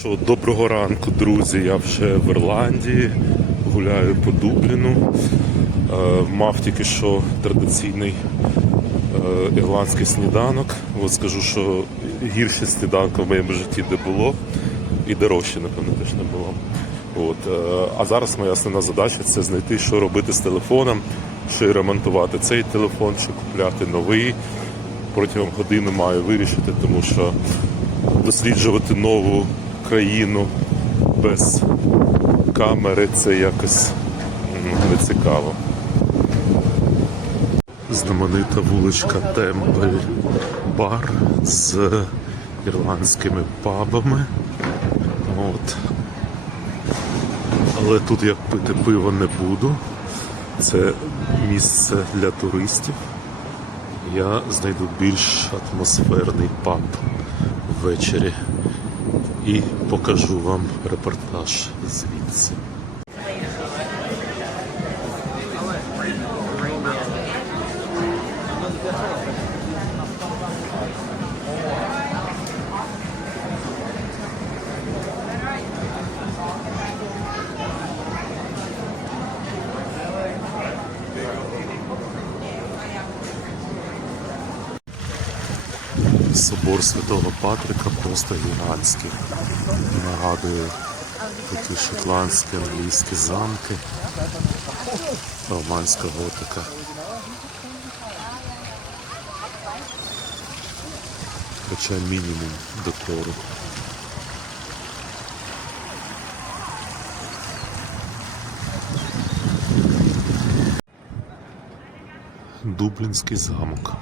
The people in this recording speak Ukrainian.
Що, доброго ранку, друзі. Я вже в Ірландії, гуляю по Дубліну. Е, мав тільки що традиційний е, ірландський сніданок. От скажу, що гірше сніданка в моєму житті не було, і дорожче, напевно, теж не було. От, е, а зараз моя основна задача це знайти, що робити з телефоном, що ремонтувати цей телефон, чи купляти новий. Протягом години маю вирішити, тому що досліджувати нову країну без камери це якось м, не цікаво. Знаменита вуличка Темпель Бар з ірландськими пабами. От. Але тут я пити пиво не буду. Це місце для туристів. Я знайду більш атмосферний паб ввечері і покажу вам репортаж звідси. Собор Святого Патрика просто гігантський. Нагадує такі шотландські англійські замки, романська готика. Хоча мінімум декору. Дублінський замок.